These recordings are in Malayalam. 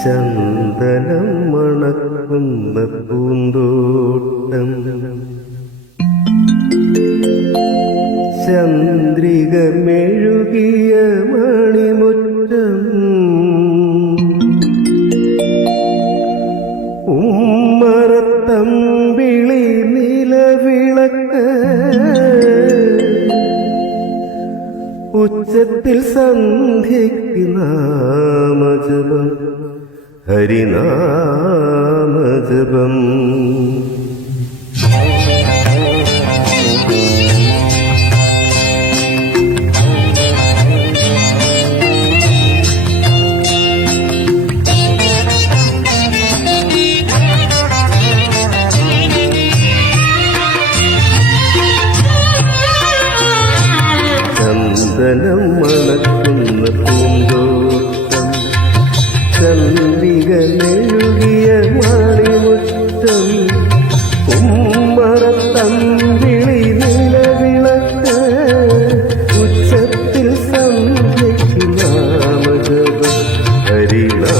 ചന്ദനം മണക്കുന്ന പൂന്തോട്ടം ചന്ദ്രിക മെഴുകിയ മണിമുറ്റം ഉമ്മറത്തമ്പിളി നിലവിളക്ക് ഉച്ചത്തിൽ സന്ധ്യയ്ക്ക് നാമജപം ഹരിനാമജപം ചന്ദനം മണക്കുന്ന പൂന്തോട്ടം ചന്ദ്രിക മെഴുകിയ മണിമുറ്റം ഉമ്മറത്തമ്പിളി നിലവിളക്ക് ഉച്ചത്തിൽ സന്ധ്യയ്ക്ക് നാമജപം ഹരിനാമജപം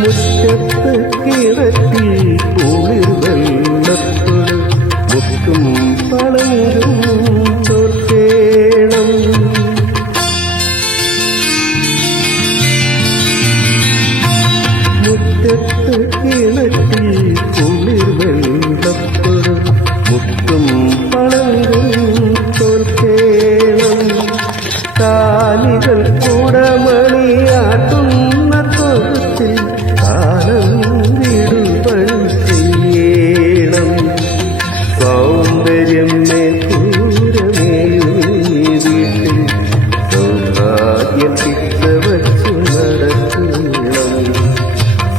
മുറ്റത്ത് കിടത്തി കുളിർ വെള്ളത്തോട് മുത്തും പളങ്കും തോർത്തേണം മുറ്റത്ത് കിടത്തി കുളിർ വെള്ളത്തോട് മുത്തും പളങ്കും തോർത്തേണം കാലികൾ കൂടമണിയാട്ടുന്ന തൊഴുത്തിൽ സൗന്ദര്യം സൗഭാഗ്യം പിച്ചവച്ചു നടക്കണം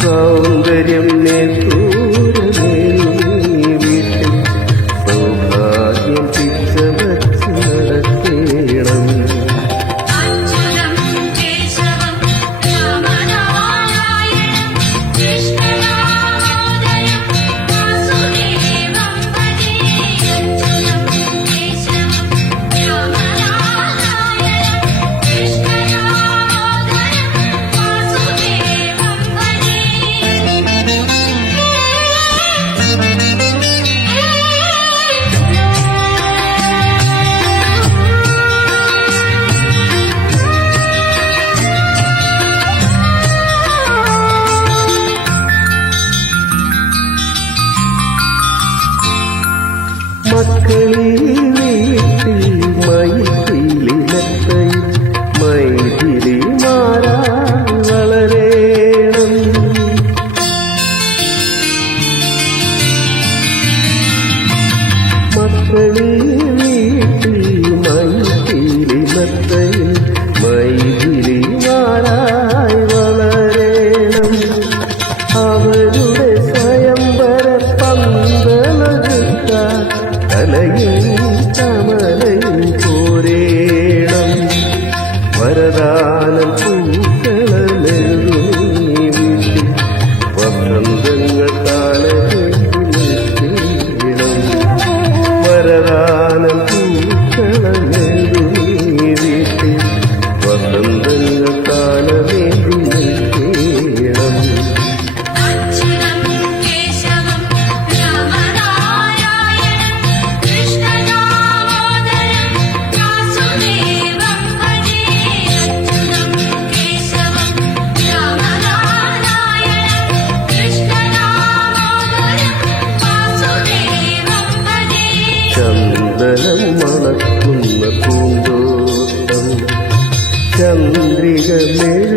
സൗന്ദര്യം വീട്ടിൽ സൗഭാഗ്യം പിച്ചവച്ചു നടക്കണം മക്കളീ വീട്ടിൽ മൈഥിലിനത്തൈ മൈഥിലി മാറാ വളരേണം മക്കളീ വീട്ടിൽ മൈഥിലിനത്തൈ മൈഥിലി മാറായി വളരേണം അവരുടെ സ്വയംവര പന്തലൊരുക്കാൻ കലയും കമലയും പോരേണം വരദാനം പൂക്കളമെഴുതി വീട്ടിൽ വസന്തങ്ങൾ താളേണം വരദാനം പൂക്കളമെഴുതി വീട്ടിൽ വസന്തങ്ങൾ താളമേന്തി നിൽക്കണം ചന്ദനം മണക്കുന്ന മേഘമേ